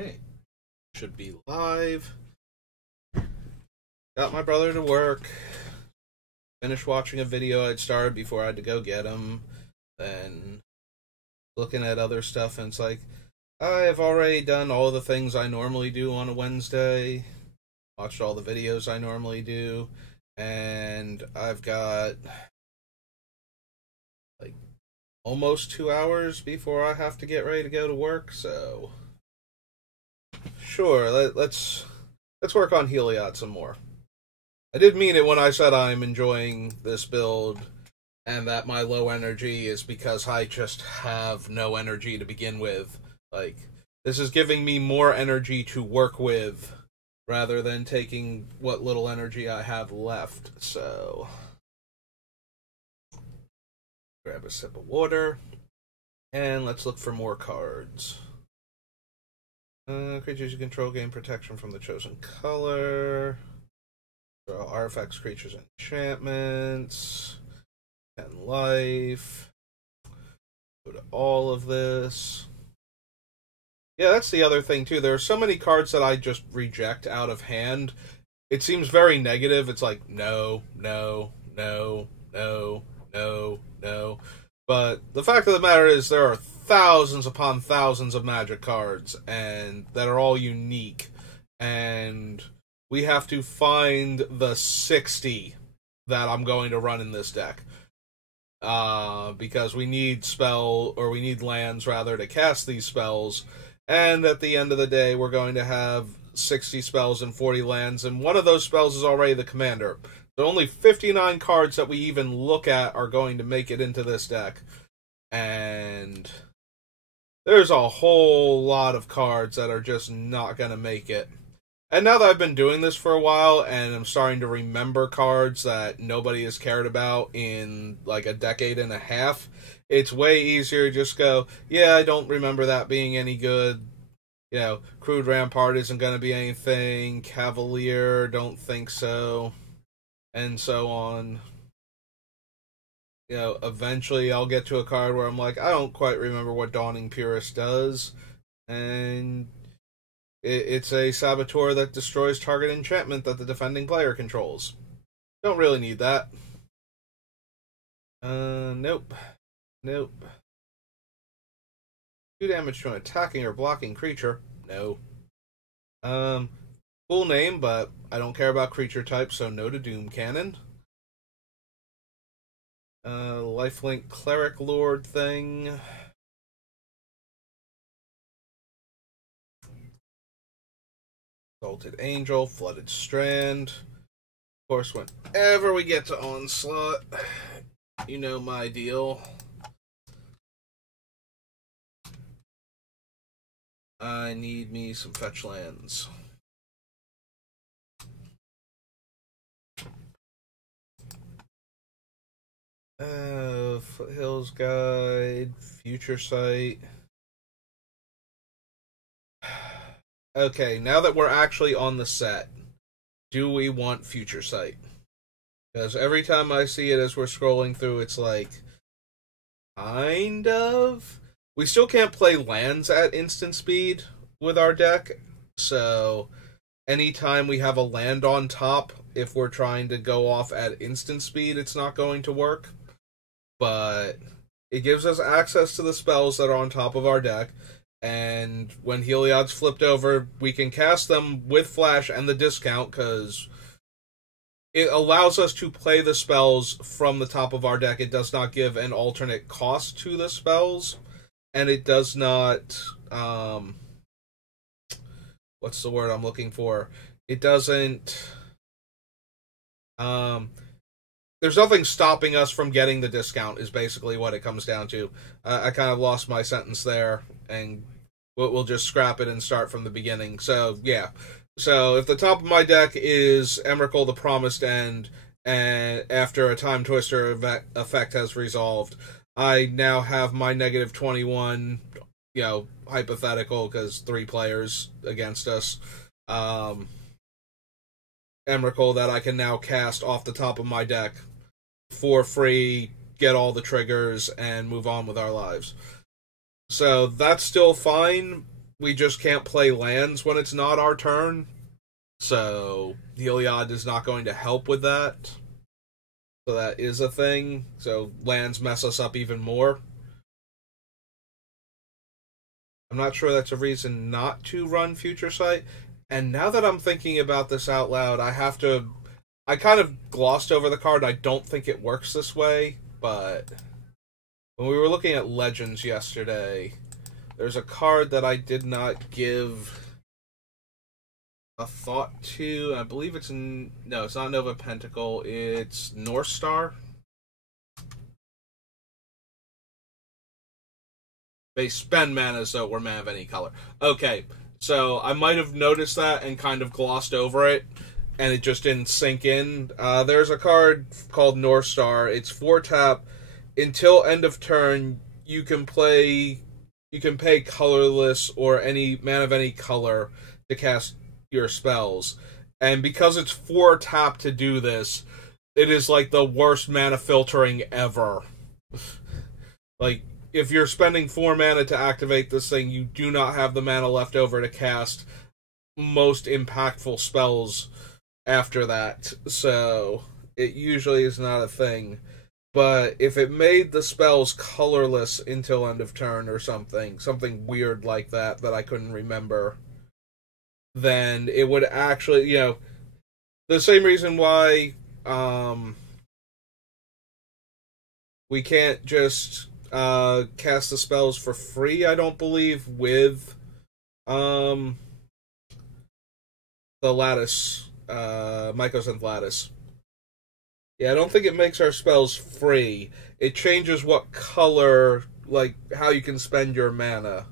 Hey, should be live. Got my brother to work. Finished watching a video I'd started before I had to go get him. Then looking at other stuff, and it's like, I've already done all the things I normally do on a Wednesday. Watched all the videos I normally do. And I've got like almost 2 hours before I have to get ready to go to work, so sure, let's work on Heliod some more. I did mean it when I said I'm enjoying this build, and that my low energy is because I just have no energy to begin with. Like, this is giving me more energy to work with, rather than taking what little energy I have left, so grab a sip of water, and let's look for more cards. Creatures you control gain protection from the chosen color. Draw artifacts, creatures, and enchantments. 10 life. Go to all of this. Yeah, that's the other thing, too. There are so many cards that I just reject out of hand. It seems very negative. It's like, no, no, no, no, no, no. But the fact of the matter is there are thousands upon thousands of Magic cards, and that are all unique. And we have to find the 60 that I'm going to run in this deck. Because we need we need lands, rather, to cast these spells. And at the end of the day, we're going to have 60 spells and 40 lands, and one of those spells is already the commander. So only 59 cards that we even look at are going to make it into this deck. And there's a whole lot of cards that are just not going to make it. And now that I've been doing this for a while, and I'm starting to remember cards that nobody has cared about in like a decade and a half, it's way easier to just go, yeah, I don't remember that being any good. You know, Crude Rampart isn't going to be anything. Cavalier, don't think so. And so on. You know, eventually I'll get to a card where I'm like, I don't quite remember what Dawning Purist does. And it's a Saboteur that destroys target enchantment that the defending player controls. Don't really need that. Nope. Nope. 2 damage to an attacking or blocking creature. No. Cool name, but I don't care about creature type, so no to Doom Cannon. Lifelink Cleric Lord thing. Salted Angel, Flooded Strand. Of course, whenever we get to Onslaught, you know my deal. I need me some fetch lands. Foothills Guide, Future Sight. Okay, now that we're actually on the set, do we want Future Sight? Because every time I see it as we're scrolling through, it's like, kind of? We still can't play lands at instant speed with our deck, so anytime we have a land on top, if we're trying to go off at instant speed, it's not going to work. But it gives us access to the spells that are on top of our deck, and when Heliod's flipped over, we can cast them with Flash and the discount, because it allows us to play the spells from the top of our deck. It does not give an alternate cost to the spells, and it does not, what's the word I'm looking for? It doesn't, there's nothing stopping us from getting the discount, is basically what it comes down to. I kind of lost my sentence there, and we'll just scrap it and start from the beginning. So, yeah. So, if the top of my deck is Emrakul the Promised End, and after a Time Twister effect has resolved, I now have my negative 21, you know, hypothetical, because 3 players against us, Emrakul that I can now cast off the top of my deck for free, get all the triggers, and move on with our lives. So that's still fine, we just can't play lands when it's not our turn. So Heliod is not going to help with that. So that is a thing. So lands mess us up even more. I'm not sure that's a reason not to run Future Sight. And now that I'm thinking about this out loud, I kind of glossed over the card. I don't think it works this way, but when we were looking at Legends yesterday, there's a card that I did not give a thought to. I believe it's no, it's not Nova Pentacle. It's North Star. They spend mana so we're mana of any color. Okay, so I might have noticed that and kind of glossed over it, and it just didn't sink in. There's a card called North Star. It's 4-tap. Until end of turn, you can pay colorless or any mana of any color to cast your spells. And because it's 4-tap to do this, it is like the worst mana filtering ever. Like, if you're spending 4 mana to activate this thing, you do not have the mana left over to cast most impactful spells after that. So, it usually is not a thing. But if it made the spells colorless until end of turn or something weird like that I couldn't remember, then it would actually, the same reason why we can't just cast the spells for free, I don't believe, with the Lattice, Mycosynth Lattice. Yeah, I don't think it makes our spells free. It changes what color, like, how you can spend your mana.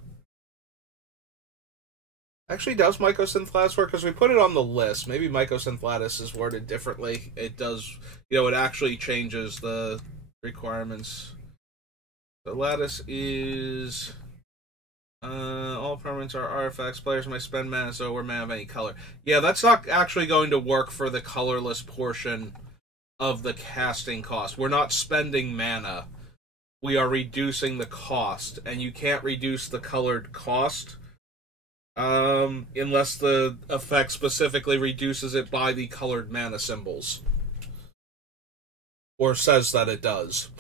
Actually, does Mycosynth Lattice work? Because we put it on the list. Maybe Mycosynth Lattice is worded differently. It does, it actually changes the requirements. The Lattice is... all permanents are artifacts. Players may spend mana so we're mana of any color. Yeah, that's not actually going to work for the colorless portion of the casting cost. We're not spending mana. We are reducing the cost, and you can't reduce the colored cost unless the effect specifically reduces it by the colored mana symbols. Or says that it does.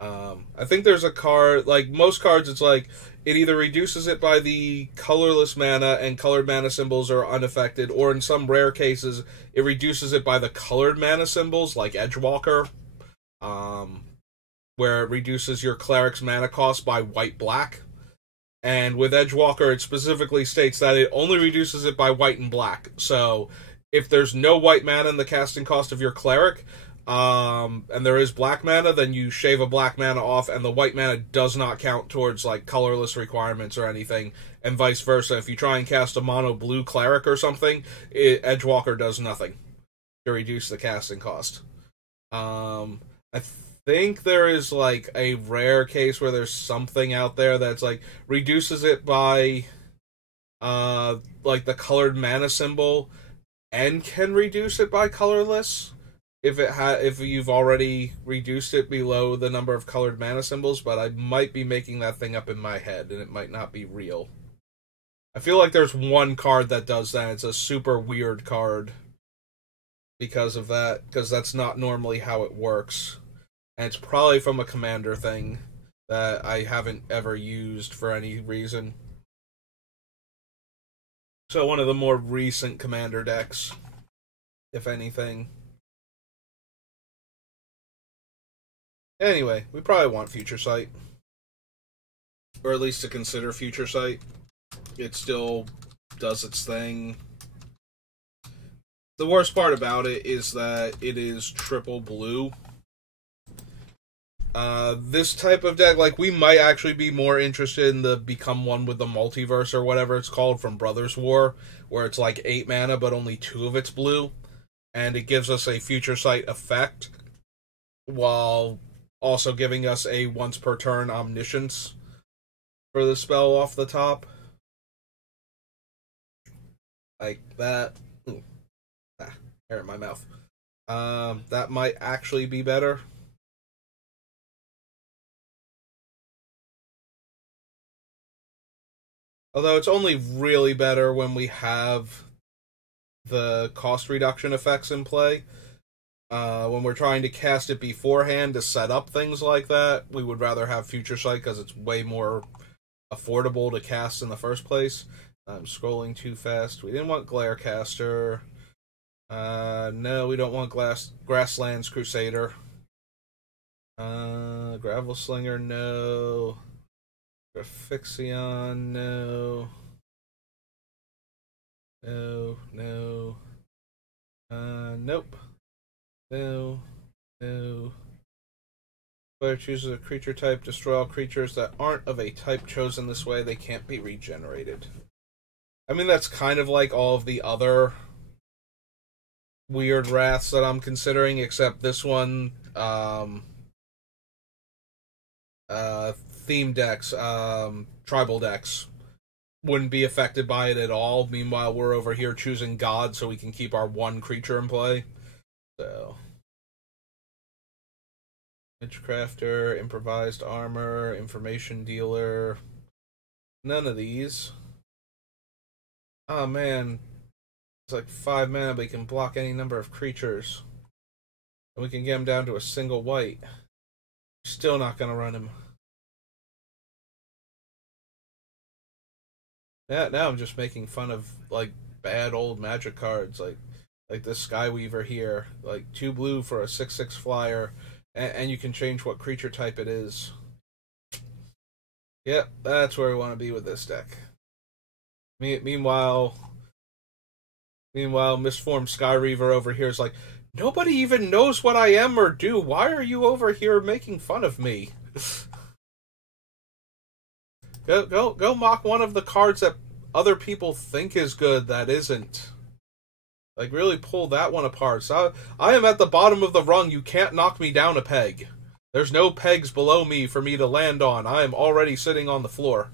I think there's a card, like most cards, it's like it either reduces it by the colorless mana and colored mana symbols are unaffected, or in some rare cases, it reduces it by the colored mana symbols, like Edgewalker, where it reduces your cleric's mana cost by white-black. And with Edgewalker, it specifically states that it only reduces it by white and black. So, if there's no white mana in the casting cost of your cleric, and there is black mana, then you shave a black mana off, and the white mana does not count towards, like, colorless requirements or anything, and vice versa. If you try and cast a mono blue cleric or something, Edgewalker does nothing to reduce the casting cost. I think there is, like, a rare case where there's something out there that's, like, reduces it by, like, the colored mana symbol, and can reduce it by colorless, if you've already reduced it below the number of colored mana symbols, but I might be making that thing up in my head, and it might not be real. I feel like there's one card that does that. It's a super weird card because of that, because that's not normally how it works. And it's probably from a commander thing that I haven't ever used for any reason. So one of the more recent commander decks, if anything. Anyway, we probably want Future Sight. Or at least to consider Future Sight. It still does its thing. The worst part about it is that it is triple blue. This type of deck, like, we might actually be more interested in the Become One with the Multiverse or whatever it's called from Brothers War, where it's like 8 mana but only 2 of it's blue, and it gives us a Future Sight effect while also giving us a once per turn Omniscience for the spell off the top. Like that. Ooh. Hair in my mouth. That might actually be better. Although it's only really better when we have the cost reduction effects in play. When we're trying to cast it beforehand to set up things like that, we would rather have Future Sight because it's way more affordable to cast in the first place. I'm scrolling too fast. We didn't want Glarecaster. No, we don't want Grasslands Crusader. Gravel Slinger, no. Graphixion, no. No. Nope. No. Player chooses a creature type. Destroy all creatures that aren't of a type chosen this way. They can't be regenerated. I mean, that's kind of like all of the other weird wraths that I'm considering, except this one, theme decks, tribal decks wouldn't be affected by it at all. Meanwhile, we're over here choosing God so we can keep our one creature in play. So, Witchcrafter, Improvised Armor, Information Dealer. None of these. Oh man, it's like 5 mana, but he can block any number of creatures. And we can get him down to a single white. Still not gonna run him. Yeah, now I'm just making fun of like bad old Magic cards, like this Skyweaver here, like 2 blue for a 6/6 flyer, and you can change what creature type it is. Yep, that's where we want to be with this deck. Meanwhile, misformed Skyweaver over here is like, nobody even knows what I am or do. Why are you over here making fun of me? Go mock one of the cards that other people think is good that isn't. Like, really pull that one apart. So I am at the bottom of the rung. You can't knock me down a peg. There's no pegs below me for me to land on. I am already sitting on the floor.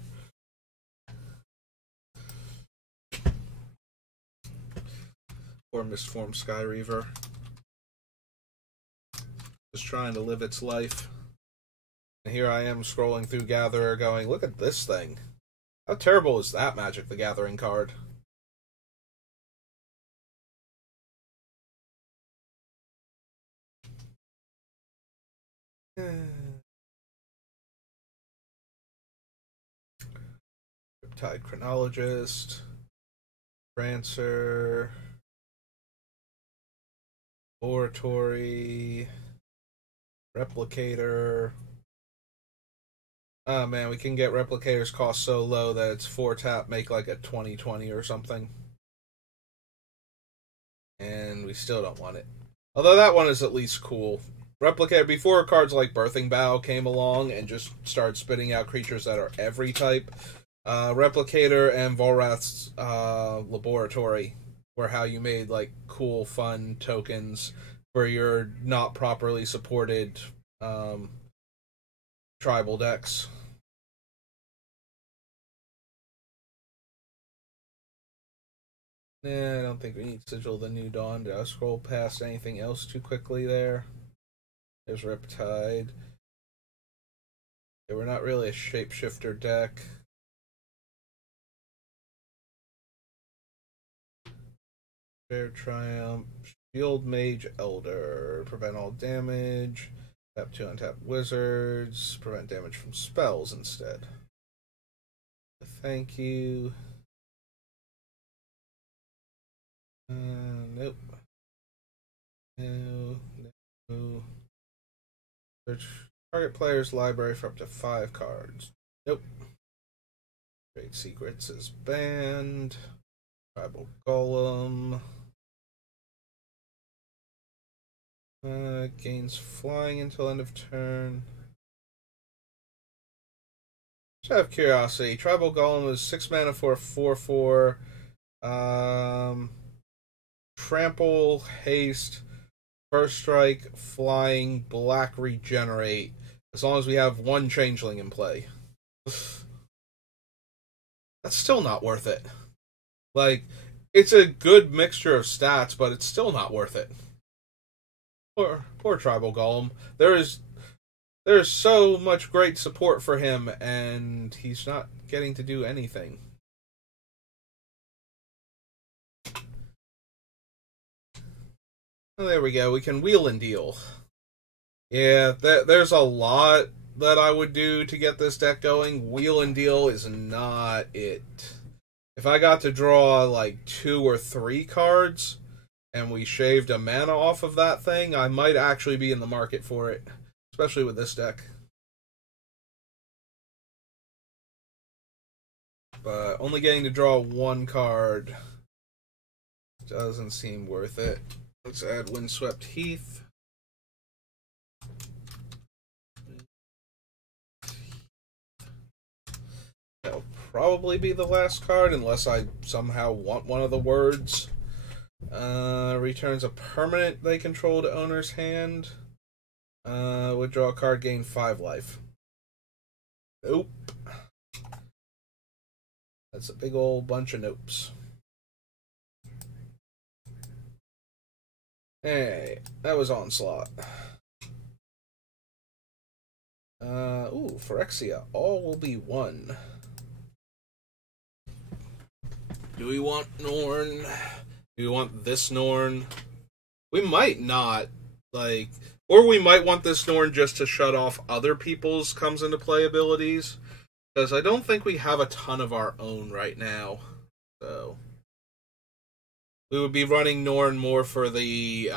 Poor misformed Skyweaver. Just trying to live its life. And here I am scrolling through Gatherer going, look at this thing. How terrible is that Magic the Gathering card? Riptide Chronologist. Prancer. Oratory. Replicator. Oh man, we can get Replicators cost so low that it's 4-tap, make like a 20/20 or something. And we still don't want it. Although that one is at least cool. Replicator, before cards like Birthing Bow came along and just started spitting out creatures that are every type, Replicator and Volrath's Laboratory were how you made like cool, fun tokens for your not properly supported tribal decks. I don't think we need Sigil of the New Dawn. Did I scroll past anything else too quickly there? There's Riptide. Yeah, we're not really a shapeshifter deck. Fair Triumph. Shield Mage Elder. Prevent all damage. Tap 2 untap wizards. Prevent damage from spells instead. Thank you. Nope. No. Search target player's library for up to 5 cards. Nope. Trade Secrets is banned. Tribal Golem. Gains flying until end of turn. Just out of curiosity, Tribal Golem is 6 mana for a 4/4. Trample, haste, first strike, flying, black regenerate. As long as we have 1 changeling in play. That's still not worth it. Like, it's a good mixture of stats, but it's still not worth it. Poor Tribal Golem. There is so much great support for him, and he's not getting to do anything. Oh, there we go. We can wheel and deal. Yeah, there's a lot that I would do to get this deck going. Wheel and deal is not it. If I got to draw like 2 or 3 cards and we shaved a mana off of that thing, I might actually be in the market for it, especially with this deck. But only getting to draw 1 card doesn't seem worth it. Let's add Windswept Heath. That'll probably be the last card unless I somehow want one of the words. Returns a permanent they control to owner's hand. Withdraw a card, gain 5 life. Nope. That's a big old bunch of nopes. Hey, that was Onslaught. Phyrexia. All will be 1. Do we want Norn? Do we want this Norn? We might not. Or we might want this Norn just to shut off other people's comes into play abilities. Because I don't think we have a ton of our own right now. So we would be running Norn more for the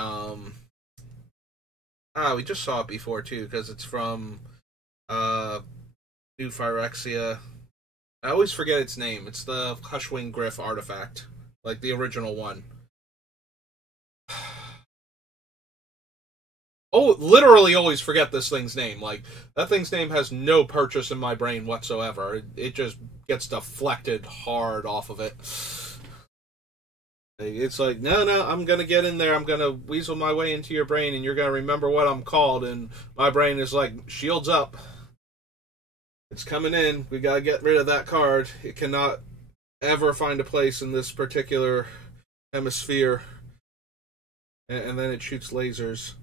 we just saw it before too, because it's from New Phyrexia. I always forget its name. It's the Hushwing Gryph artifact. Like the original one. Oh, literally always forget this thing's name. Like, that thing's name has no purchase in my brain whatsoever. It just gets deflected hard off of it. It's like, no, I'm gonna get in there, I'm gonna weasel my way into your brain, and you're gonna remember what I'm called, and my brain is like, shields up. It's coming in, we gotta get rid of that card. It cannot ever find a place in this particular hemisphere. And then it shoots lasers.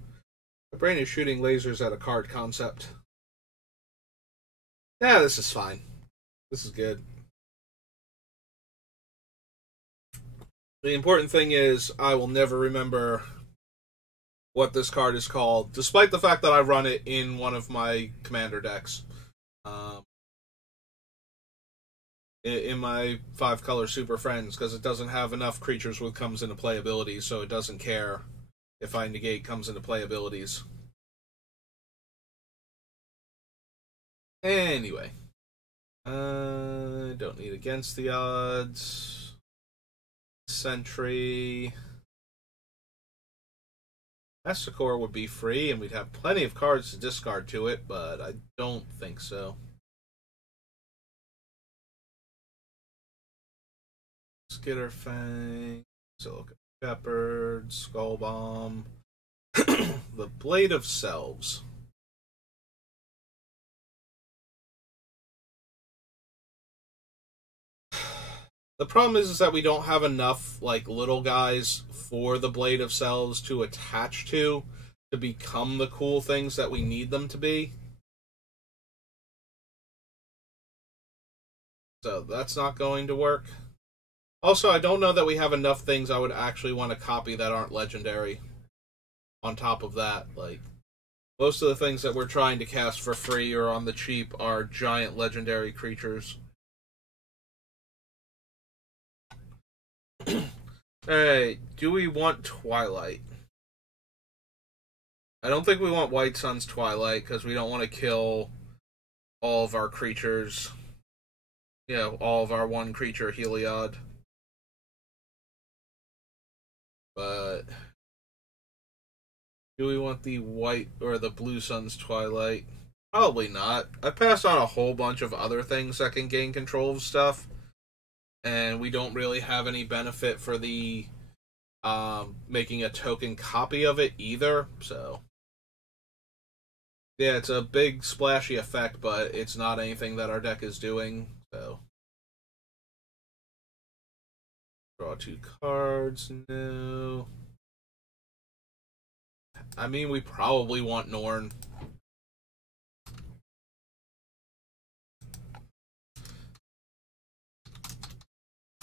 My brain is shooting lasers at a card concept. Yeah, this is fine. This is good. The important thing is I will never remember what this card is called, despite the fact that I run it in one of my commander decks. In my 5-color Super Friends, because it doesn't have enough creatures with comes into play abilities, so it doesn't care if I negate comes into play abilities. Anyway. Don't need Against the Odds. Sentry. Massacre would be free, and we'd have plenty of cards to discard to it, but I don't think so. Skitterfang, Silica Shepherd, Skull Bomb, the Blade of Selves. The problem is that we don't have enough little guys for the Blade of Selves to attach to become the cool things that we need them to be. So that's not going to work. Also, I don't know that we have enough things I would actually want to copy that aren't legendary. On top of that, most of the things that we're trying to cast for free or on the cheap are giant legendary creatures. Alright, do we want Twilight? I don't think we want White Sun's Twilight, because we don't want to kill all of our creatures. All of our 1-creature Heliod. But do we want the White or the Blue Sun's Twilight? Probably not. I passed on a whole bunch of other things that can gain control of stuff, and we don't really have any benefit for the making a token copy of it either, so yeah, it's a big splashy effect, but it's not anything that our deck is doing, so draw 2 cards. No, I mean, we probably want Norn.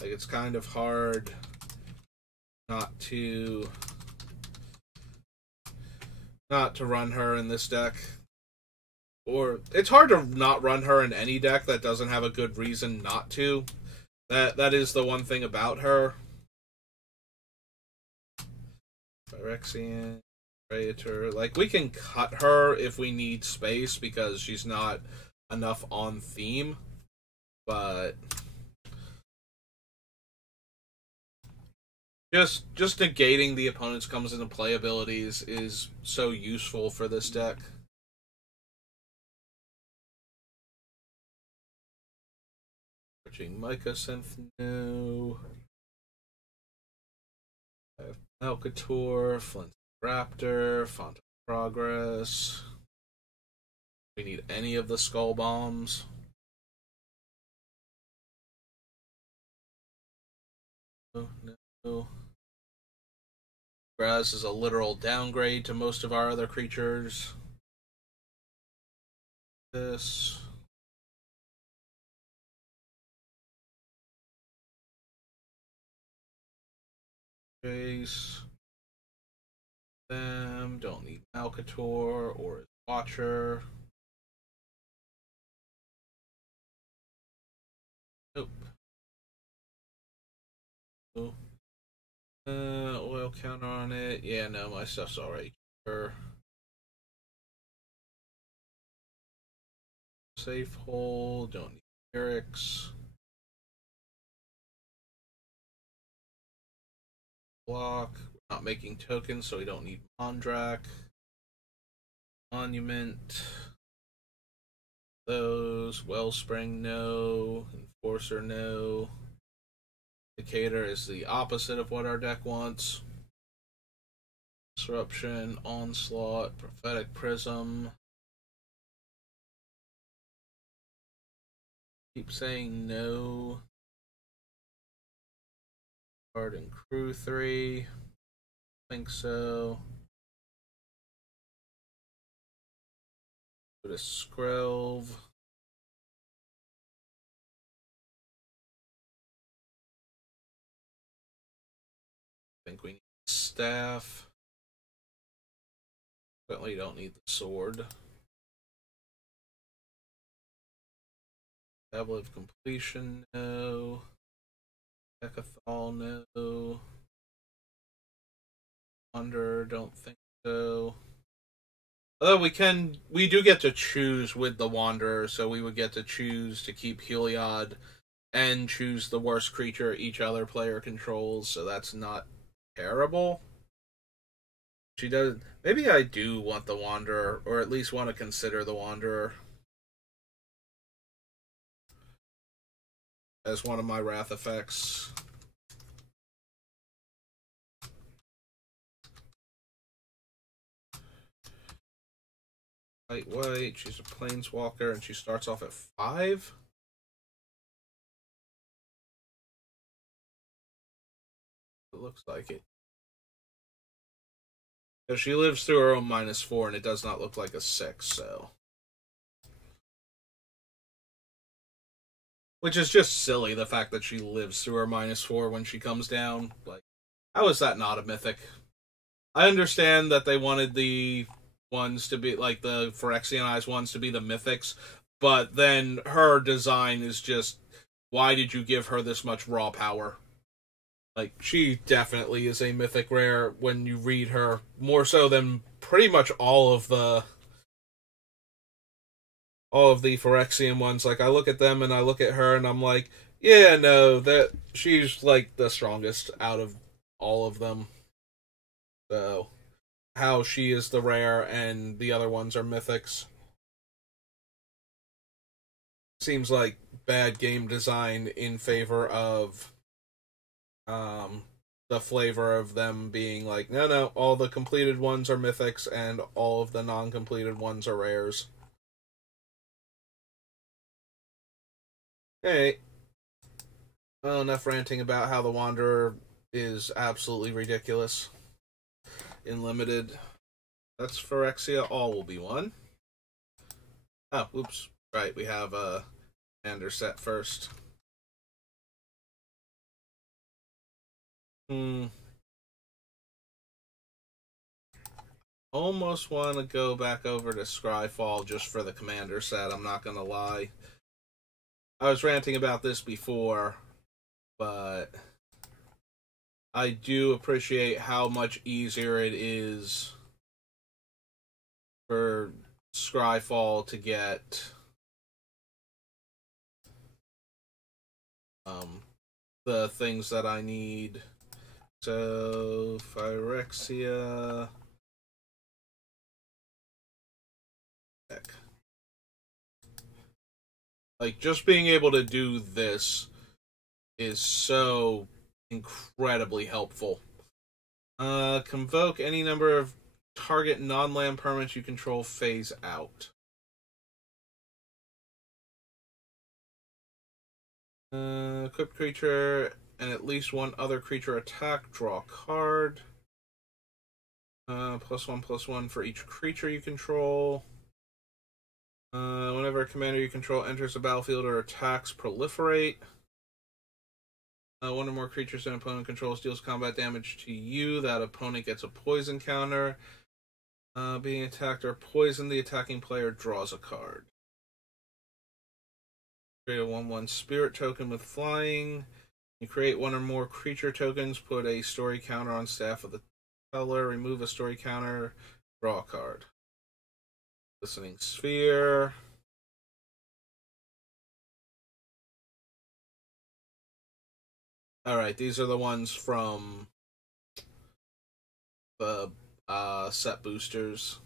It's kind of hard not to not to run her in this deck. Or it's hard to not run her in any deck that doesn't have a good reason not to. That is the one thing about her. Phyrexian, Praetor. Like, we can cut her if we need space because she's not enough on theme. But just negating the opponent's comes into play abilities is so useful for this deck. Mycosynth, no. I have Malcator, Flint Raptor, Font of Progress. We need any of the Skull Bombs. No. Grass is a literal downgrade to most of our other creatures. This. Chase. Them. Don't need Malcator or his Watcher. Nope. Oh. Oil counter on it. Yeah, no, my stuff's already cheaper. Safe hole. Don't need Eric's. Block. We're not making tokens, so we don't need Mondrak. Monument. Those. Wellspring, no. Enforcer, no. Indicator is the opposite of what our deck wants. Disruption, Onslaught, Prophetic Prism. Keep saying no. Card and Crew 3. Think so. Go to Skrelv. I think we need Staff. Certainly don't need the Sword. Tablet of Completion, no. Decathol, no. Wander, don't think so. Although we do get to choose with the Wanderer, so we would get to choose to keep Heliod and choose the worst creature each other player controls, so that's not terrible. She does. Maybe I do want the Wanderer, or at least want to consider the Wanderer as one of my Wrath effects. White, she's a Planeswalker, and she starts off at 5? It looks like it. So she lives through her own -4, and it does not look like a 6, so. Which is just silly, the fact that she lives through her -4 when she comes down. Like, how is that not a mythic? I understand that they wanted the ones to be, like, the Phyrexianized ones to be the mythics, but then her design is just, why did you give her this much raw power? Like, she definitely is a mythic rare when you read her, more so than pretty much all of the Phyrexian ones. Like, I look at them and I look at her and I'm like, yeah, no, that she's like the strongest out of all of them. So, how she is the rare and the other ones are mythics seems like bad game design in favor of the flavor of them being like, no, all the completed ones are mythics and all of the non-completed ones are rares. Hey, well, enough ranting about how the Wanderer is absolutely ridiculous in limited. That's Phyrexia. All will be one. Oh, oops. Right, we have Commander set first. almost want to go back over to Scryfall just for the commander set, I'm not going to lie. I was ranting about this before, but I do appreciate how much easier it is for Scryfall to get the things that I need. So, Phyrexia. Heck. Like, just being able to do this is so incredibly helpful. Convoke any number of target non-land permanents you control, phase out. Equipped creature and at least one other creature attack, draw a card. +1/+1 for each creature you control. Whenever a commander you control enters the battlefield or attacks, proliferate. One or more creatures an opponent controls deals combat damage to you. That opponent gets a poison counter. Being attacked or poisoned, the attacking player draws a card. Create a 1/1 spirit token with flying. You create one or more creature tokens, put a story counter on Staff of the Teller, remove a story counter, draw a card. Listening Sphere. Alright, these are the ones from the set boosters.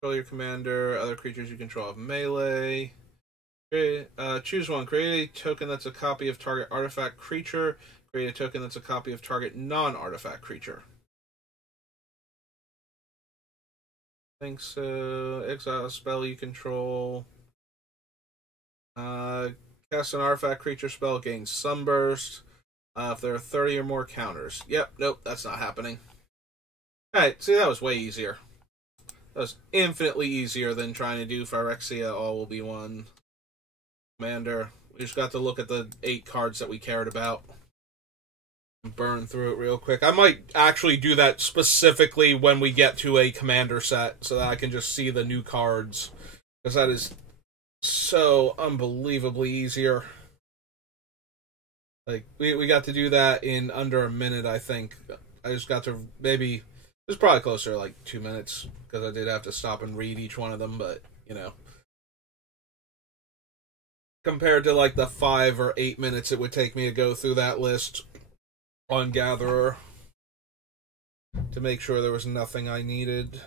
Control your commander. Other creatures you control have melee. Choose one. Create a token that's a copy of target artifact creature. Create a token that's a copy of target non-artifact creature. I think so. Exile a spell you control. Cast an artifact creature spell, gains Sunburst. If there are 30 or more counters. Yep, nope, that's not happening. Alright, see, that was way easier. That was infinitely easier than trying to do Phyrexia all will be one commander. We just got to look at the 8 cards that we cared about. Burn through it real quick. I might actually do that specifically when we get to a commander set so that I can just see the new cards. Because that is so unbelievably easier. Like, we got to do that in under a minute, I think. I just got to maybe... It was probably closer to like 2 minutes, because I did have to stop and read each one of them, but, you know. Compared to like the 5 or 8 minutes it would take me to go through that list on Gatherer to make sure there was nothing I needed.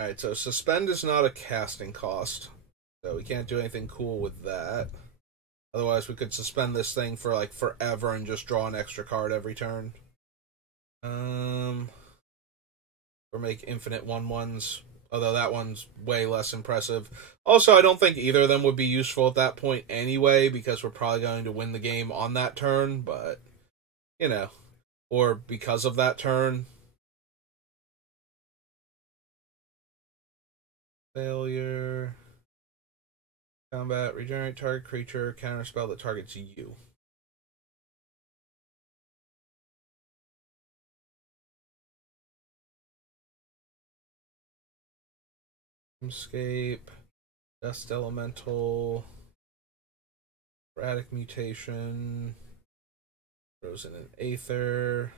Alright, so Suspend is not a casting cost, so we can't do anything cool with that. Otherwise, we could suspend this thing for like forever and just draw an extra card every turn. Or make infinite 1/1s, although that one's way less impressive. Also, I don't think either of them would be useful at that point anyway, because we're probably going to win the game on that turn, but, you know, or because of that turn. Failure. Combat, regenerate target creature, counterspell that targets you. Escape, Dust Elemental, Erratic Mutation, Frozen in Aether,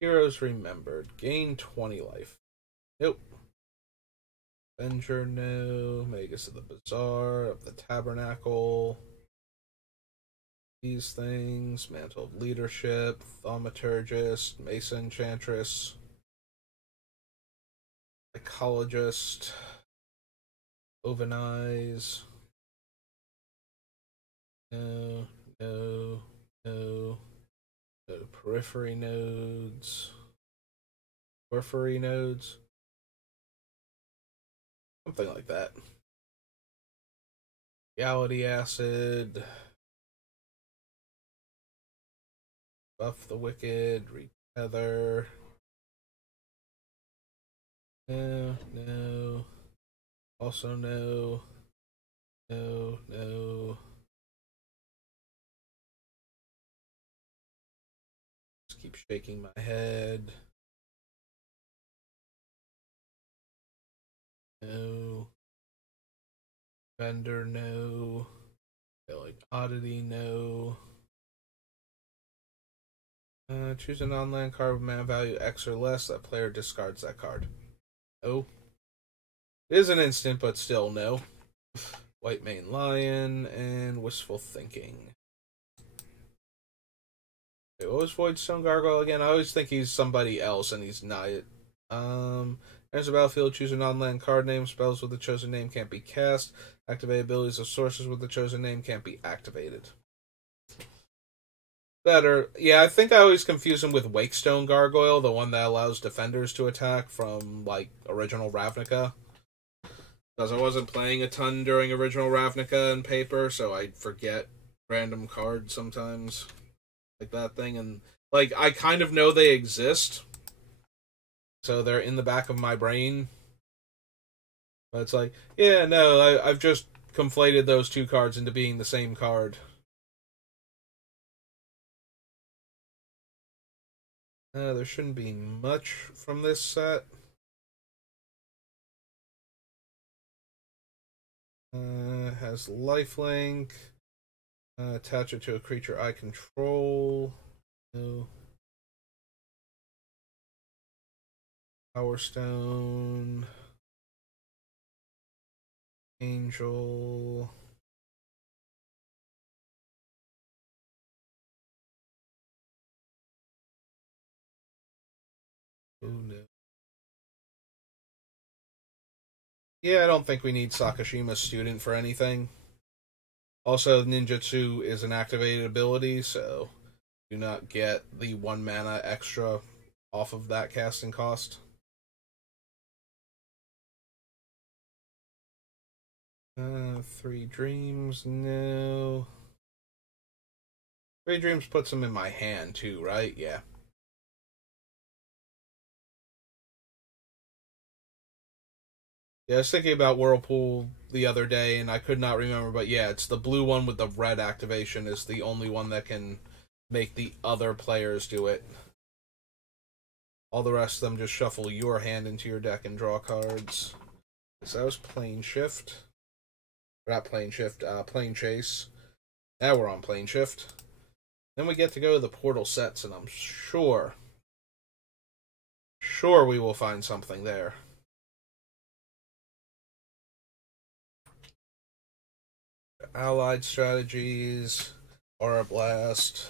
Heroes Remembered, gain 20 life. Nope. Avenger, no. Magus of the Bazaar, of the Tabernacle. These things. Mantle of Leadership, Thaumaturgist, Mesa Enchantress, Psychologist, Oven Eyes. No, no, no. Go to Periphery Nodes. Periphery Nodes. Something like that. Reality Acid. Buff the Wicked. Retether. No, no. Also no. No, no. keep shaking my head. No. Vendor, no. Like oddity, no. Choose a non-land card with mana value X or less. That player discards that card. No. It is an instant, but still no. White Mane Lion and Wistful Thinking. Okay, what was Voidstone Gargoyle again? I always think he's somebody else, and he's not. There's a battlefield. Choose a non-land card name. Spells with the chosen name can't be cast. Activate abilities of sources with the chosen name can't be activated. Better. Yeah, I think I always confuse him with Wakestone Gargoyle, the one that allows defenders to attack from, like, original Ravnica. Because I wasn't playing a ton during original Ravnica and paper, so I'd forget random cards sometimes. Like that thing. And, like, I kind of know they exist. So they're in the back of my brain. But it's like, yeah, no, I've just conflated those two cards into being the same card. There shouldn't be much from this set. Has lifelink. Attach it to a creature I control. No. Power Stone. Angel. Oh no. Yeah, I don't think we need Sakashima's Student for anything. Also, Ninjutsu is an activated ability, so do not get the 1 mana extra off of that casting cost. Three Dreams, no. Three Dreams puts them in my hand too, right? Yeah. Yeah, I was thinking about Whirlpool the other day, and I could not remember, but yeah, it's the blue one with the red activation is the only one that can make the other players do it. All the rest of them just shuffle your hand into your deck and draw cards. So that was Plane Shift. Not Plane Shift, Plane Chase. Now we're on Plane Shift. Then we get to go to the Portal sets, and I'm sure we will find something there. Allied Strategies, Aura Blast.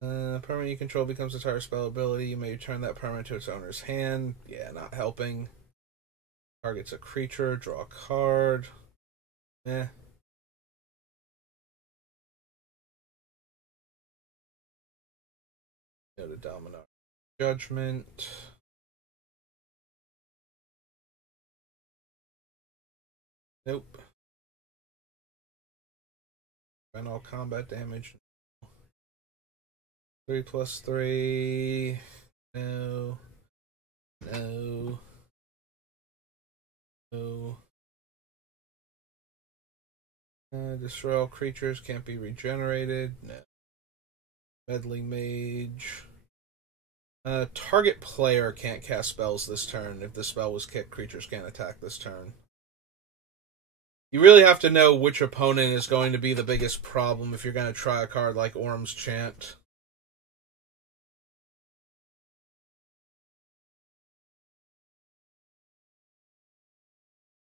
Permanent you control becomes a entire spell ability. You may return that permanent to its owner's hand. Yeah, not helping. Targets a creature, draw a card. Eh. Go to Dominar Judgment. Nope. And all combat damage. 3+3. No. No. No. Destroy all creatures, can't be regenerated. No. Meddling Mage. Target player can't cast spells this turn. If the spell was kicked, creatures can't attack this turn. You really have to know which opponent is going to be the biggest problem if you're going to try a card like Orm's Chant.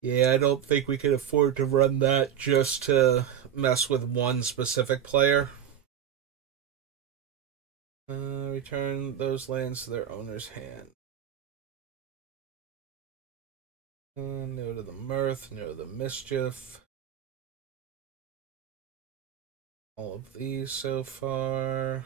Yeah, I don't think we can afford to run that just to mess with one specific player. Return those lands to their owner's hand. No to the Mirth, no to the Mischief. All of these so far.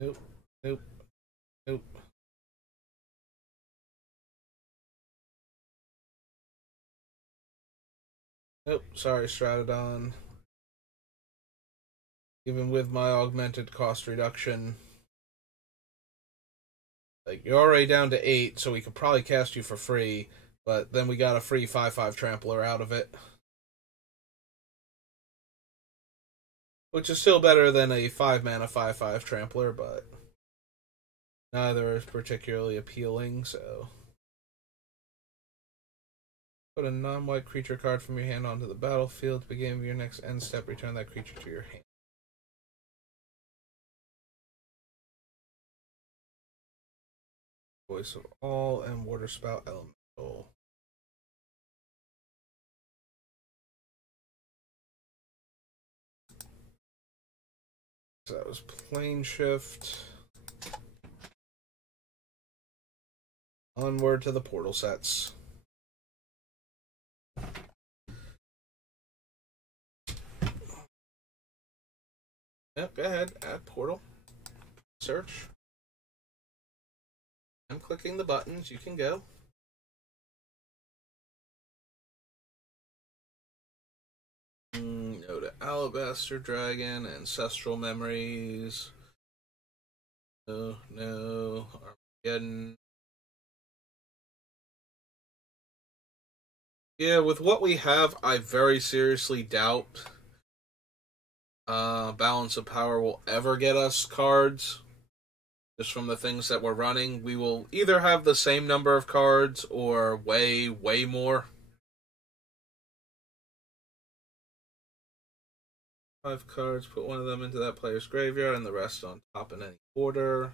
Nope, nope, nope. Nope, sorry, Stratodon. Even with my augmented cost reduction, like, you're already down to 8, so we could probably cast you for free. But then we got a free 5/5 trampler out of it, which is still better than a 5-mana 5/5 trampler, but neither is particularly appealing, so. Put a non-white creature card from your hand onto the battlefield. At the beginning of your next end step, return that creature to your hand. Voice of All and Water Spout Elemental. So that was Plane Shift. Onward to the portal sets. Yep, go ahead. Add portal. Search. I'm clicking the buttons. You can go. No to Alabaster Dragon, Ancestral Memories. No. Armageddon. Yeah, with what we have, I very seriously doubt Balance of Power will ever get us cards. Just from the things that we're running, we will either have the same number of cards or way, way more. 5 cards, put one of them into that player's graveyard and the rest on top in any order.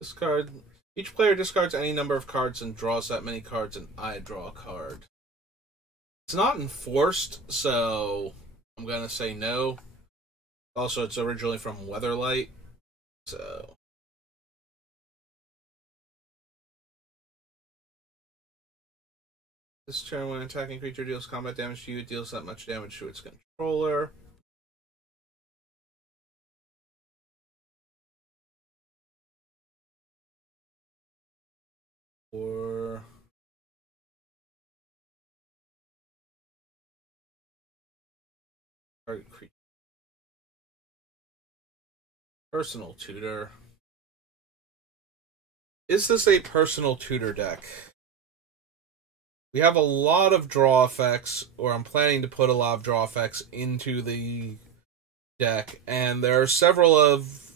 Discard. Each player discards any number of cards and draws that many cards, and I draw a card. It's not enforced, so I'm going to say no. Also, it's originally from Weatherlight, so. This turn, when an attacking creature deals combat damage to you, it deals that much damage to its controller. Or target creature. Personal Tutor. Is this a Personal Tutor deck? We have a lot of draw effects, or I'm planning to put a lot of draw effects into the deck, and there are several of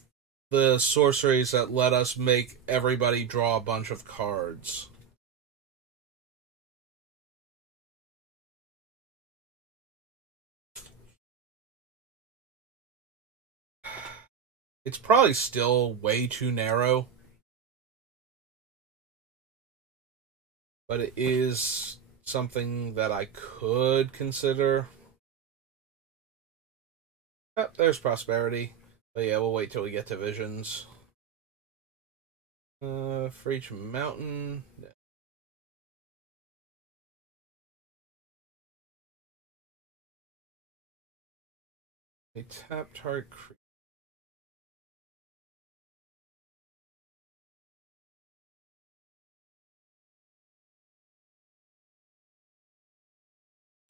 the sorceries that let us make everybody draw a bunch of cards. It's probably still way too narrow, but it is something that I could consider. There's Prosperity. But yeah, we'll wait till we get to Visions. For each mountain. A tap target creature.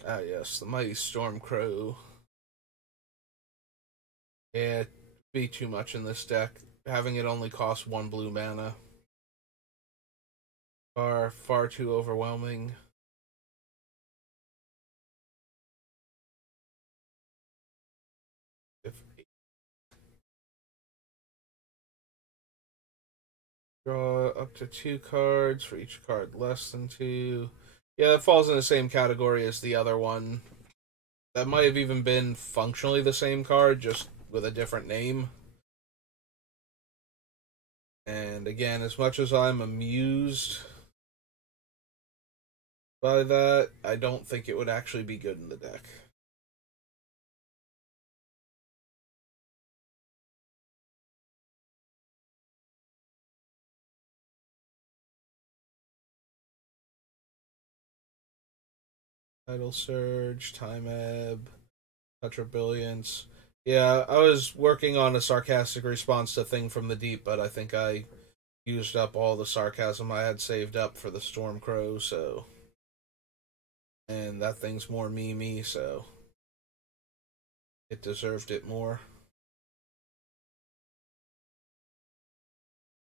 Ah, yes, the Mighty Stormcrow. Yeah, it'd be too much in this deck. Having it only cost 1 blue mana. Far too overwhelming. Draw up to 2 cards for each card less than 2. Yeah, it falls in the same category as the other one. That might have even been functionally the same card, just with a different name. And again, as much as I'm amused by that, I don't think it would actually be good in the deck. Tidal Surge, Time Ebb, Touch of Brilliance. Yeah, I was working on a sarcastic response to Thing from the Deep, but I think I used up all the sarcasm I had saved up for the Stormcrow, so. And that thing's more me, so it deserved it more.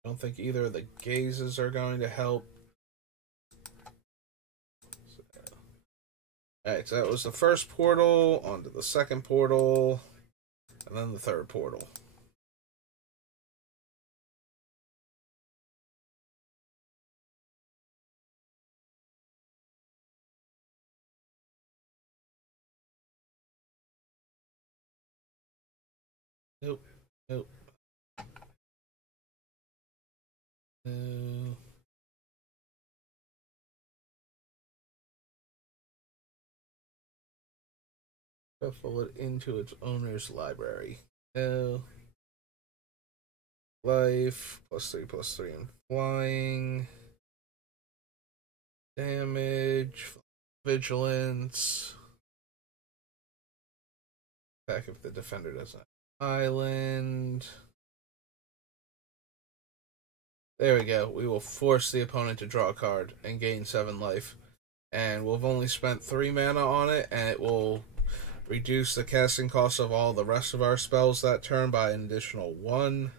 I don't think either of the gazes are going to help. Alright, so that was the first portal, on to the second portal, and then the third portal. Nope. Nope. No. Shuffle it into its owner's library. No. Life, +3/+3 in flying. Damage, vigilance. Attack if the defender doesn't have island. There we go. We will force the opponent to draw a card and gain 7 life. And we've only spent 3 mana on it, and it will reduce the casting cost of all the rest of our spells that turn by an additional 1.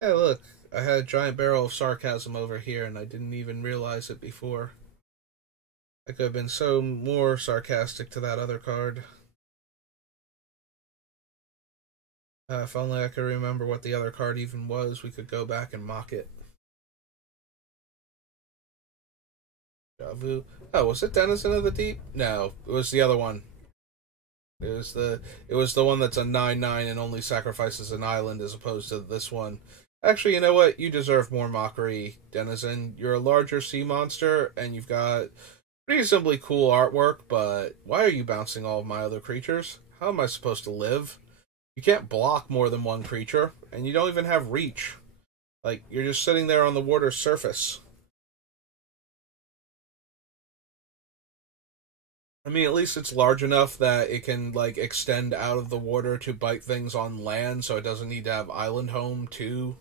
Hey, look. I had a giant barrel of sarcasm over here, and I didn't even realize it before. I could have been so more sarcastic to that other card. If only I could remember what the other card even was, we could go back and mock it. Javu. Oh, was it Denizen of the Deep? No, it was the other one. It was the one that's a 9/9 and only sacrifices an island as opposed to this one. Actually, you know what? You deserve more mockery, Denizen. You're a larger sea monster, and you've got reasonably cool artwork, but why are you bouncing all of my other creatures? How am I supposed to live? You can't block more than one creature, and you don't even have reach. Like, you're just sitting there on the water's surface. I mean, at least it's large enough that it can, like, extend out of the water to bite things on land, so it doesn't need to have island home, too.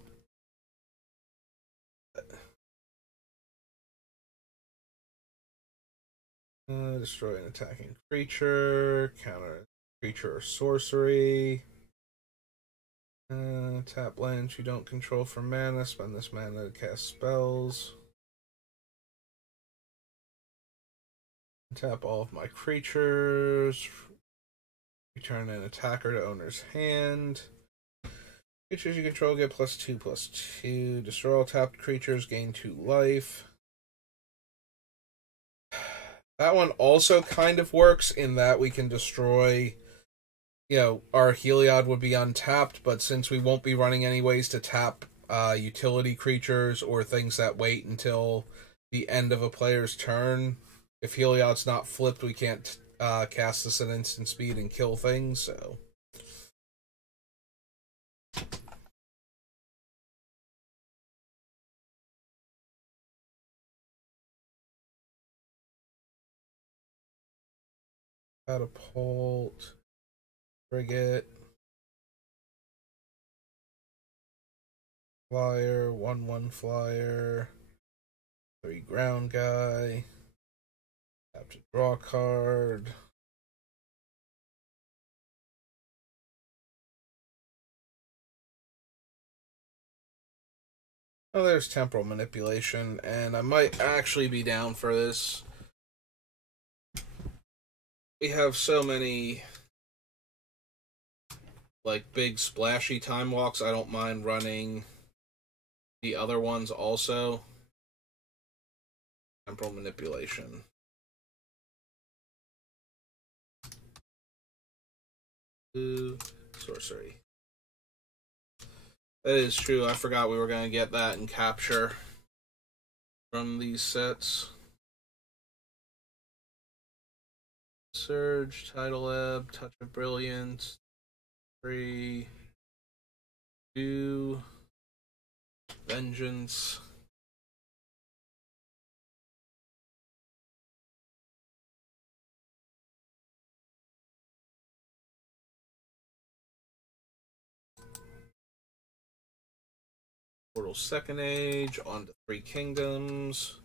Destroy an attacking creature, counter creature or sorcery. Tap lands you don't control for mana, spend this mana to cast spells. Tap all of my creatures. Return an attacker to owner's hand. Creatures you control get +2/+2. Destroy all tapped creatures, gain 2 life. That one also kind of works in that we can destroy, our Heliod would be untapped, but since we won't be running any ways to tap utility creatures or things that wait until the end of a player's turn, if Heliod's not flipped, we can't cast this at instant speed and kill things, so. Catapult, frigate, flyer, 1/1 flyer, 3 ground guy, have to draw a card. Oh, there's temporal manipulation, and I might actually be down for this. We have so many, like, big splashy time walks, I don't mind running the other ones also. Temporal manipulation. Sorcery. That is true, I forgot we were going to get that in capture from these sets. Surge, Tidal Ebb, Touch of Brilliance, 3, 2, Vengeance. Portal Second Age, on to 3 Kingdoms.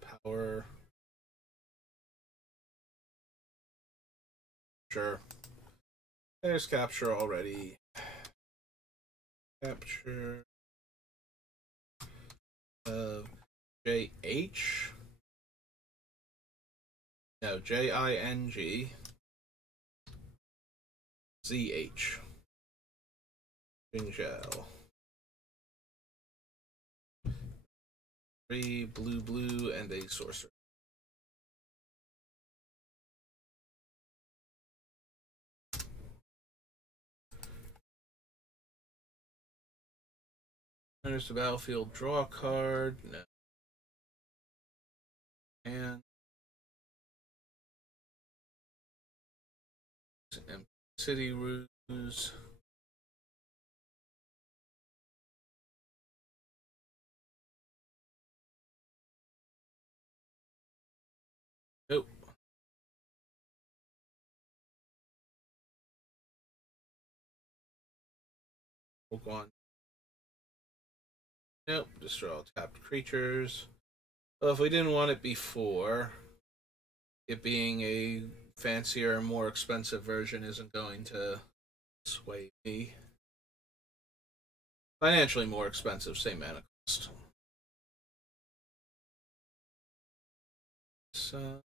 Power. Sure. There's capture already. Capture of JH. No, JING. ZH. Jingzhou. 3 blue, and a sorcerer. Enters the battlefield, draw a card. No. And City Ruse. Nope. We'll go on. Nope. Destroy all tapped creatures. Well, if we didn't want it before, it being a fancier, more expensive version isn't going to sway me. Financially more expensive, same mana cost. So,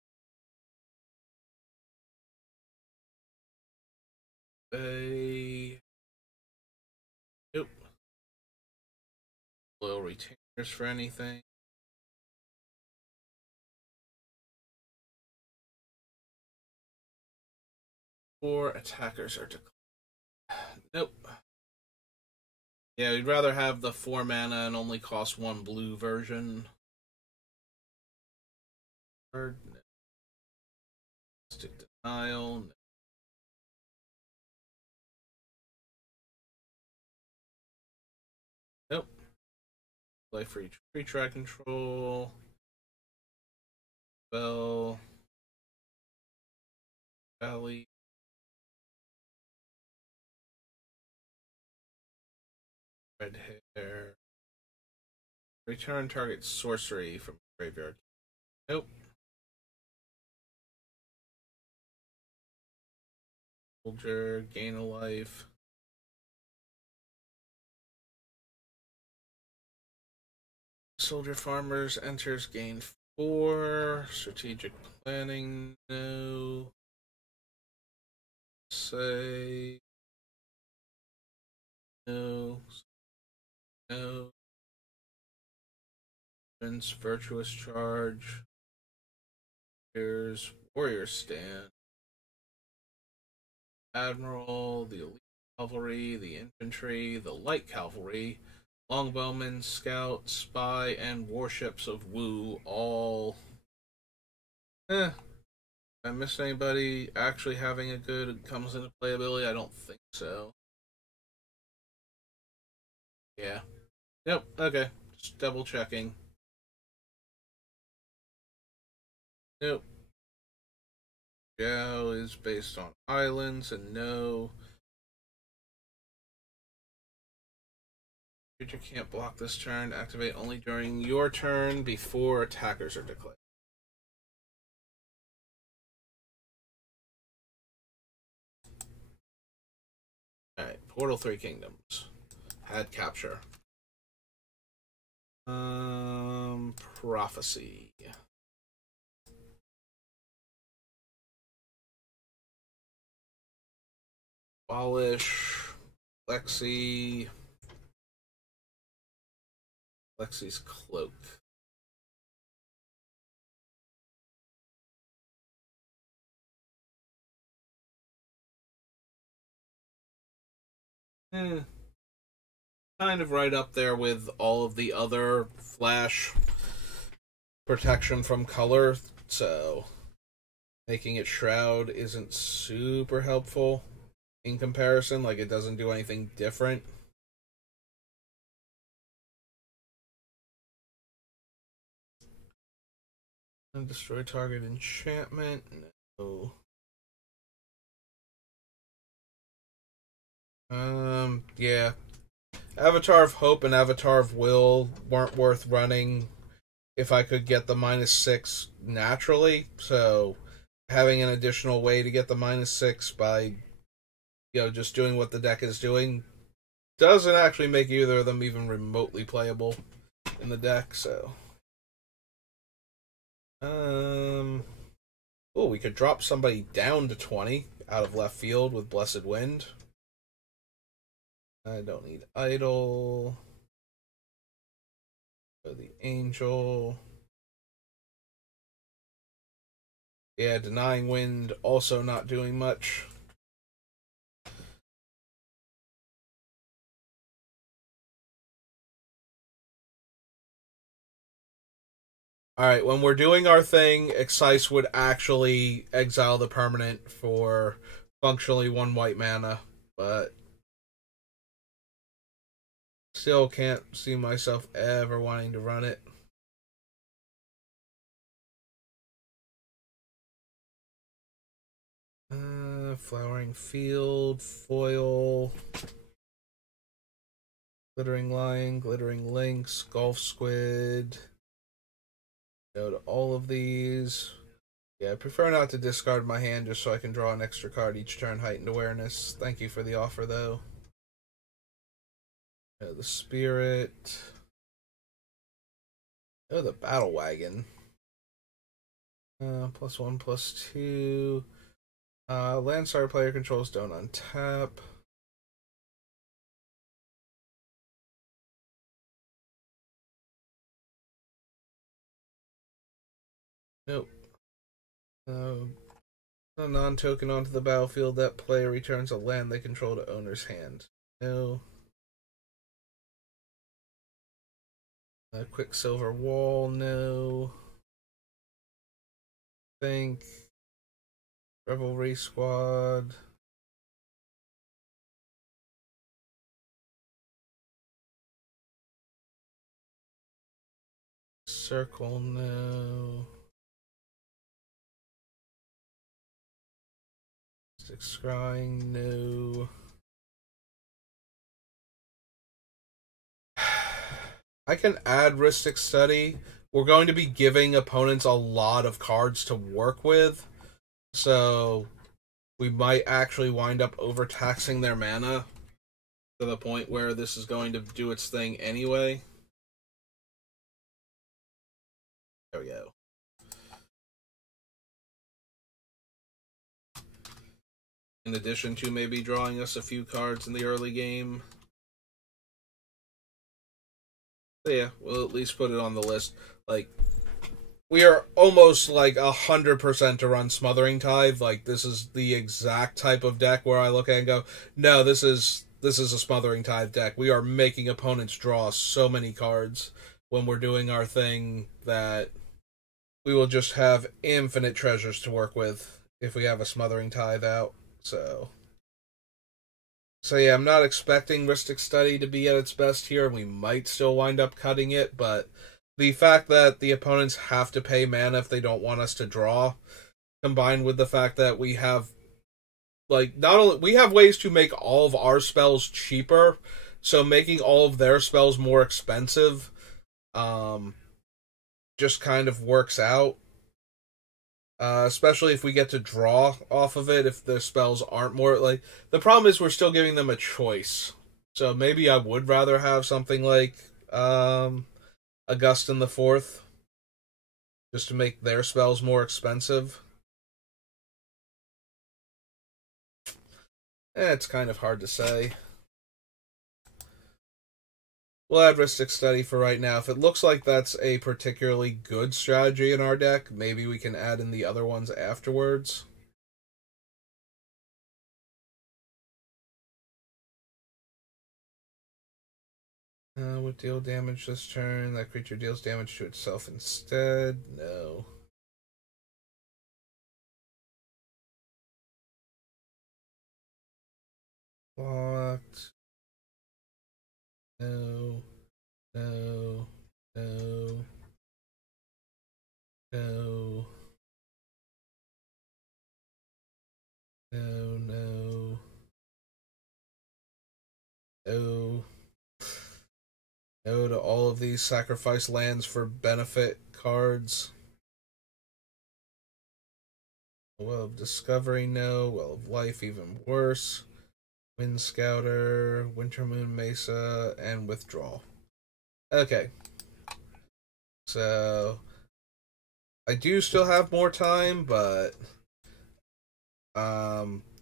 nope. Loyal retainers for anything. Or attackers are declared. Nope. Yeah, we'd rather have the 4 mana and only cost 1 blue version. Stick denial. Nope. Play for each creature I control. Spell. Valley. Red hair. Return target sorcery from graveyard. Nope. Soldier, gain a life. Soldier farmers enters, gain 4. Strategic planning, no. Say no. No. Prince, virtuous charge. Here's warrior stand. Admiral, the elite cavalry, the infantry, the light cavalry, longbowmen, scout, spy, and warships of Wu, all. If I missed anybody actually having a good comes into playability? I don't think so. Yeah. Yep, okay. Just double checking. Nope. Zhao is based on islands, and no. Creature can't block this turn. Activate only during your turn before attackers are declared. Alright, Portal 3 Kingdoms. Had capture. Prophecy. Abolish. Lexi's cloak. Kind of right up there with all of the other flash protection from color, so making it Shroud isn't super helpful in comparison. Like, it doesn't do anything different. And destroy target enchantment. No. Yeah. Avatar of Hope and Avatar of Will weren't worth running if I could get the -6 naturally. So having an additional way to get the -6 by just doing what the deck is doing doesn't actually make either of them even remotely playable in the deck. So, oh, we could drop somebody down to 20 out of left field with Blessed Wind. I don't need Idol. The Angel. Yeah, Denying Wind also not doing much. Alright, when we're doing our thing, Excise would actually exile the permanent for functionally 1 white mana, but still can't see myself ever wanting to run it. Flowering Field, Foil, Glittering Lion, Glittering Lynx, Golf Squid. Go to all of these. Yeah, I prefer not to discard my hand just so I can draw an extra card each turn. Heightened Awareness. Thank you for the offer, though. The Spirit. Oh, the Battle Wagon. +1/+2. Landstar player controls don't untap. Nope. A non-token onto the battlefield. That player returns a land they control to owner's hand. No. Quicksilver Wall. No. Think. Revelry Squad. Circle. No. Scrying. No. I can add Rhystic Study. We're going to be giving opponents a lot of cards to work with, so we might actually wind up overtaxing their mana to the point where this is going to do its thing anyway. There we go. In addition to maybe drawing us a few cards in the early game. So yeah, we'll at least put it on the list. Like, we are almost like 100% to run Smothering Tithe. Like, this is the exact type of deck where I look at it and go, no, this is a Smothering Tithe deck. We are making opponents draw so many cards when we're doing our thing that we will just have infinite treasures to work with if we have a Smothering Tithe out. So yeah, I'm not expecting Rhystic Study to be at its best here, and we might still wind up cutting it, but the fact that the opponents have to pay mana if they don't want us to draw, combined with the fact that we have, like, not only we have ways to make all of our spells cheaper, so making all of their spells more expensive just kind of works out. Especially if we get to draw off of it, if the spells aren't more, like, the problem is we're still giving them a choice. So maybe I would rather have something like Augustin the Fourth, just to make their spells more expensive. It's kind of hard to say. We'll add Rhystic Study for right now. If it looks like that's a particularly good strategy in our deck, maybe we can add in the other ones afterwards. Would deal damage this turn. That creature deals damage to itself instead. No. Blocked. No. No. No. No. No. No. No. No to all of these sacrifice lands for benefit cards. Well of Discovery, no. Well of Life, even worse. Wind Scouter, Winter Moon Mesa, and Withdrawal. Okay. So, I do still have more time, but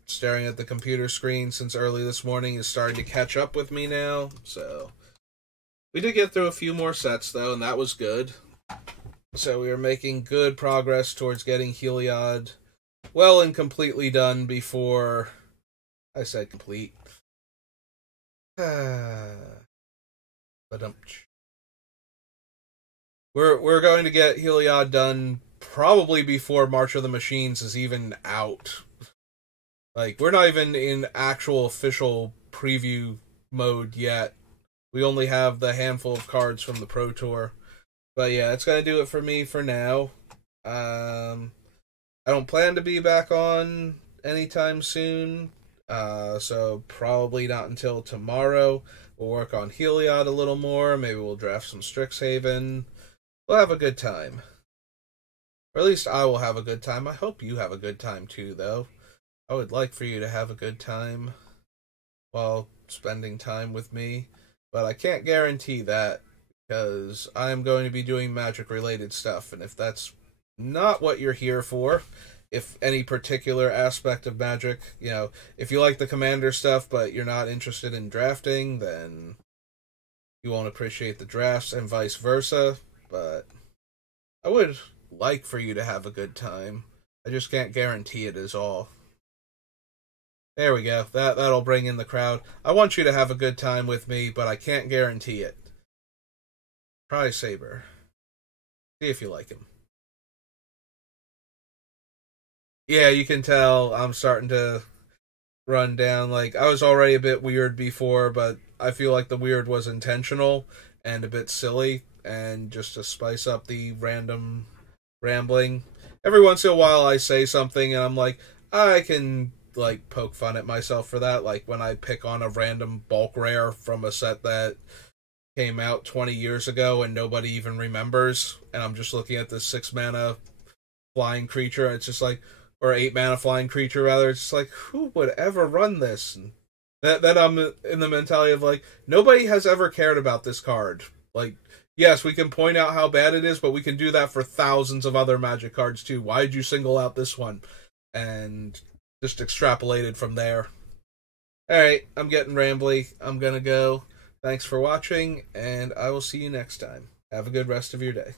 staring at the computer screen since early this morning is starting to catch up with me now. So, we did get through a few more sets, though, and that was good. So, we are making good progress towards getting Heliod well and completely done before I said complete. But we're going to get Heliod done probably before March of the Machines is even out. Like, we're not even in actual official preview mode yet. We only have the handful of cards from the Pro Tour. But yeah, it's going to do it for me for now. I don't plan to be back on anytime soon. So probably not until tomorrow. We'll work on Heliod a little more. Maybe we'll draft some Strixhaven. We'll have a good time. Or at least I will have a good time. I hope you have a good time too, though. I would like for you to have a good time while spending time with me. But I can't guarantee that, because I'm going to be doing Magic-related stuff. And if that's not what you're here for, if any particular aspect of Magic, if you like the Commander stuff but you're not interested in drafting, then you won't appreciate the drafts and vice versa. But I would like for you to have a good time. I just can't guarantee it is all. There we go. That'll bring in the crowd. I want you to have a good time with me, but I can't guarantee it. Try Saber. See if you like him. Yeah, you can tell I'm starting to run down. Like, I was already a bit weird before, but I feel like the weird was intentional and a bit silly, and just to spice up the random rambling. Every once in a while I say something and I'm like, I can poke fun at myself for that, like when I pick on a random bulk rare from a set that came out 20 years ago and nobody even remembers, and I'm just looking at this 6 mana flying creature, and it's just like, or 8 mana flying creature rather, it's just like, who would ever run this? And then I'm in the mentality of like, nobody has ever cared about this card. Like, yes, we can point out how bad it is, but we can do that for thousands of other Magic cards too. Why did you single out this one? And just extrapolated from there. Alright, I'm getting rambly. I'm gonna go. Thanks for watching, and I will see you next time. Have a good rest of your day.